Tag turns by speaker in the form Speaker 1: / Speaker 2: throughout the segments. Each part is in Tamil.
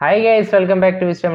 Speaker 1: Hi guys welcome back to Wisdom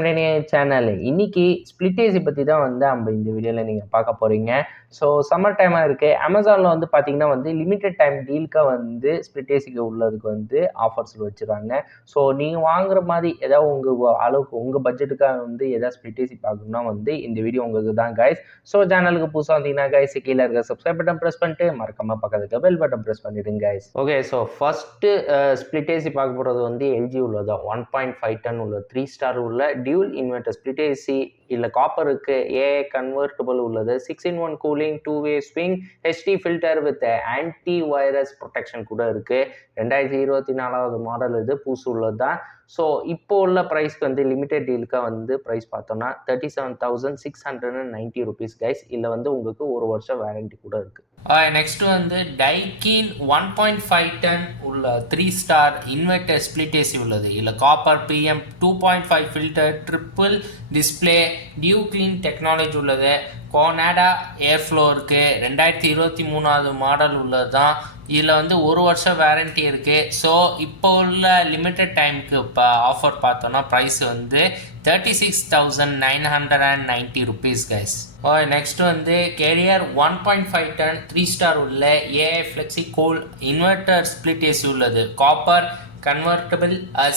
Speaker 1: channel இன்னைக்கு ஸ்பிளிட் ஏசி பற்றி தான் வந்து நம்ம இந்த வீடியோவில் நீங்கள் பார்க்க போகிறீங்க ஸோ சம்மர் டைமாக இருக்குது அமேசானில் வந்து பார்த்தீங்கன்னா வந்து லிமிட்டெட் டைம் டீலுக்காக வந்து ஸ்பிளிட் ஏசிக்கு உள்ளதுக்கு வந்து ஆஃபர்ஸில் வச்சுருவாங்க ஸோ நீங்கள் வாங்குற மாதிரி ஏதாவது உங்கள் அளவுக்கு உங்கள் பட்ஜெட்டுக்காக வந்து எதாவது ஸ்பிளிட் ஏசி பார்க்கணும்னா வந்து இந்த வீடியோ உங்களுக்கு தான் கைஸ் ஸோ சேனலுக்கு புதுசாக வந்தீங்கன்னா கைஸ் கீழே இருக்க சப்ஸ்கிரைப் பட்டன் ப்ரெஸ் பண்ணிட்டு மறக்காமல் பக்கத்துக்கு பெல் பட்டன் ப்ரெஸ் பண்ணிடுங்க guys okay so first split AC பார்க்க போகிறது வந்து எல்ஜி உள்ளதான் ஒன் பாயிண்ட் ஃபைவ் டன் உள்ள த்ரீ ஸ்டார் உள்ள டியூல் இன்வெர்டர் ஸ்பிளிட் ஏசி இல்லை காப்பருக்கு ஏஏ கன்வெர்ட்டபுள் உள்ளது six in one cooling two way swing HD filter with anti virus protection கூட இருக்குது ரெண்டாயிரத்தி இருபத்தி நாலாவது மாடல் இது புதுசு உள்ளது தான் ஸோ இப்போ உள்ள ப்ரைஸ்க்கு வந்து லிமிடெட் டீலுக்காக வந்து ப்ரைஸ் பார்த்தோம்னா thirty seven thousand six hundred and ninety rupees guys இல்லை வந்து உங்களுக்கு ஒரு வருஷம் வேரண்டி கூட இருக்குது
Speaker 2: நெக்ஸ்ட் வந்து Daikin one point five ton உள்ள three star inverter split AC உள்ளது. இல்லை copper PM two point five filter triple display dew clean technology உள்ளது. கோனாடா ஏர்ஃப்ளோ இருக்குது ரெண்டாயிரத்தி இருபத்தி மூணாவது மாடல் உள்ளது தான் இதில் வந்து ஒரு வருஷம் வேரண்டி இருக்குது ஸோ இப்போ உள்ள லிமிட்டட் டைமுக்கு இப்போ ஆஃபர் பார்த்தோன்னா ப்ரைஸ் வந்து thirty six thousand nine hundred and ninety rupees guys oh next வந்து Carrier one point five ton three star உள்ள AI flexi cool inverter split AC உள்ளது. Copper convertible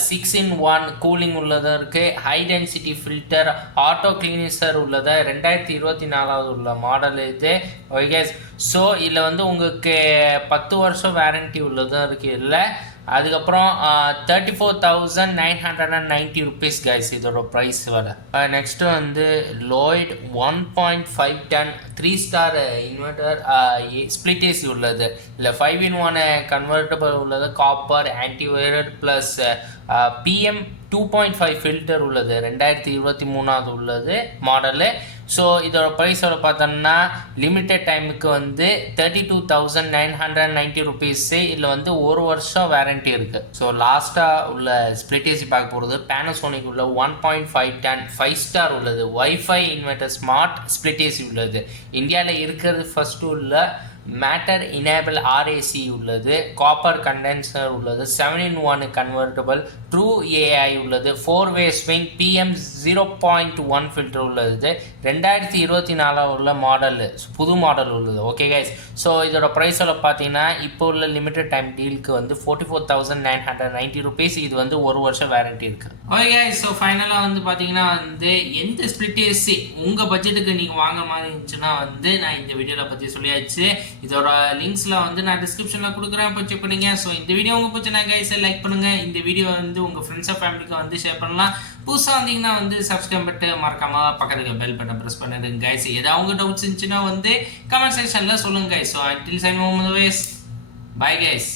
Speaker 2: six in one cooling உள்ளதாக இருக்குது high density filter auto cleanser உள்ளது. ரெண்டாயிரத்தி இருபத்தி நாலாவது உள்ள மாடல் இது. ஓகே ஸோ இதில் வந்து உங்களுக்கு பத்து வருஷம் வேரண்டி உள்ளதும் இருக்குது இல்லை அதுக்கப்புறம் thirty four thousand nine hundred and ninety rupees guys இதோட ப்ரைஸ் வர நெக்ஸ்ட்டு வந்து Lloyd one point five ton three star inverter split AC உள்ளது. இல்லை ஃபைவ் இன் ஒன் கன்வெர்டபிள் உள்ளது copper antiviral plus PM two point five filter உள்ளது. ரெண்டாயிரத்தி இருபத்தி மூணாவது உள்ளது மாடலு ஸோ இதோட ப்ரைஸோட பார்த்தோம்னா லிமிட்டட் டைமுக்கு வந்து thirty two thousand nine hundred ninety rupees இதில் வந்து ஒரு வருஷம் வேரண்டி இருக்குது ஸோ லாஸ்ட்டாக உள்ள ஸ்பிளிட் ஏசி பார்க்க போகிறது பேனசோனிக் உள்ள one point five ton five star உள்ளது. Wifi inverter smart split AC உள்ளது. இந்தியாவில் இருக்கிறது ஃபஸ்ட்டு உள்ள மேட்டர் இனேபிள் ஆர்ஏசி உள்ளது காப்பர் கண்டென்சர் உள்ளது seven in one convertible true AI உள்ளது four way swing PM zero point one filter உள்ளது. ரெண்டாயிரத்தி இருபத்தி நாலாவது உள்ள மாடல் புது மாடல் உள்ளது. ஓகே கைஸ் ஸோ இதோட ப்ரைஸோட பார்த்தீங்கன்னா இப்போ உள்ள லிமிடெட் டைம் டீலுக்கு வந்து forty four thousand nine hundred ninety rupees இது வந்து ஒரு வருஷம் வேரண்டி இருக்குது ஓகே ஸோ ஃபைனலாக வந்து பார்த்தீங்கன்னா வந்து எந்த ஸ்பிளிட் ஏசி உங்கள் பட்ஜெட்டுக்கு நீங்கள் வாங்க மாதிரி இருந்துச்சுன்னா வந்து நான் இந்த வீடியோவில் பற்றி சொல்லியாச்சு. இதோட லிங்க்ஸில் வந்து நான் டிஸ்கிரிப்ஷனில் கொடுக்குறேன் போய் செக் பண்ணுங்க. ஸோ இந்த வீடியோ உங்கள் பிடிச்சனா கைஸை லைக் பண்ணுங்கள் இந்த வீடியோ வந்து உங்கள் ஃப்ரெண்ட்ஸ் அண்ட் ஃபேமிலிக்கு வந்து ஷேர் பண்ணலாம். புதுசாக வந்தீங்கன்னா வந்து சப்ஸ்கிரைப் பண்ணிட்டு மறக்காமல் பக்கத்துக்கு பெல் பட்டன் ப்ரெஸ் பண்ணிடுங்க கைஸ் ஏதாவது உங்கள் டவுட்ஸ் இருந்துச்சுன்னா வந்து கமெண்ட் செக்ஷனில் சொல்லுங்கள் guys so until sign Mohammed வேஸ் பை கைஸ்